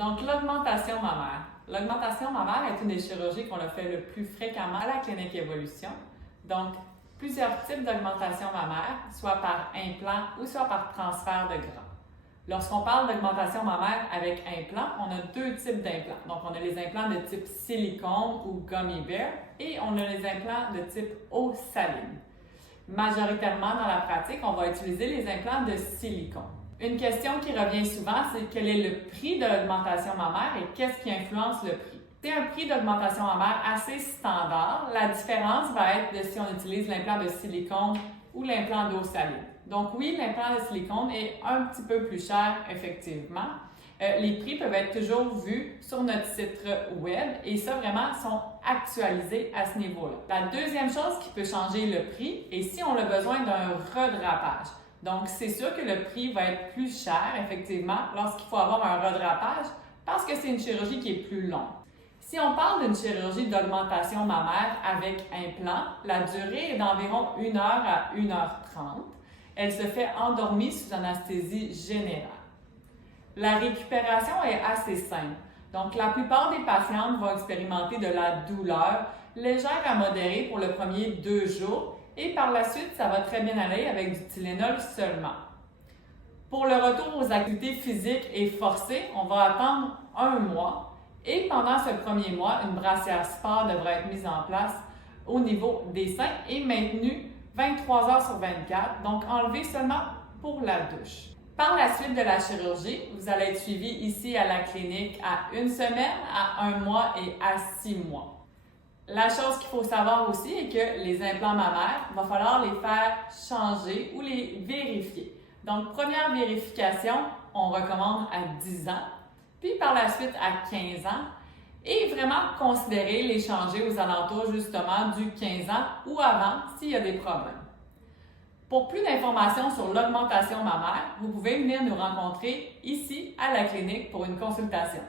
Donc, l'augmentation mammaire. L'augmentation mammaire est une des chirurgies qu'on a fait le plus fréquemment à la clinique Évolution. Donc, plusieurs types d'augmentation mammaire, soit par implant ou soit par transfert de gras. Lorsqu'on parle d'augmentation mammaire avec implant, on a deux types d'implants. Donc, on a les implants de type silicone ou gummy bear et on a les implants de type eau saline. Majoritairement dans la pratique, on va utiliser les implants de silicone. Une question qui revient souvent, c'est quel est le prix de l'augmentation mammaire et qu'est-ce qui influence le prix? C'est un prix d'augmentation mammaire assez standard. La différence va être de si on utilise l'implant de silicone ou l'implant d'eau saline. Donc oui, l'implant de silicone est un petit peu plus cher, effectivement. Les prix peuvent être toujours vus sur notre site web et ça, vraiment, sont actualisés à ce niveau-là. La deuxième chose qui peut changer le prix est si on a besoin d'un redrapage. Donc, c'est sûr que le prix va être plus cher, effectivement, lorsqu'il faut avoir un redrapage parce que c'est une chirurgie qui est plus longue. Si on parle d'une chirurgie d'augmentation mammaire avec implant, la durée est d'environ 1 heure à 1h30. Elle se fait endormie sous anesthésie générale. La récupération est assez simple. Donc, la plupart des patientes vont expérimenter de la douleur légère à modérée pour le premier 2 jours et par la suite, ça va très bien aller avec du Tylenol seulement. Pour le retour aux activités physiques et forcées, on va attendre 1 mois et pendant ce premier mois, une brassière sport devra être mise en place au niveau des seins et maintenue 23 heures sur 24, donc enlevée seulement pour la douche. Par la suite de la chirurgie, vous allez être suivi ici à la clinique à 1 semaine, à 1 mois et à 6 mois. La chose qu'il faut savoir aussi est que les implants mammaires, il va falloir les faire changer ou les vérifier. Donc, première vérification, on recommande à 10 ans, puis par la suite à 15 ans, et vraiment considérer les changer aux alentours justement du 15 ans ou avant s'il y a des problèmes. Pour plus d'informations sur l'augmentation mammaire, vous pouvez venir nous rencontrer ici à la clinique pour une consultation.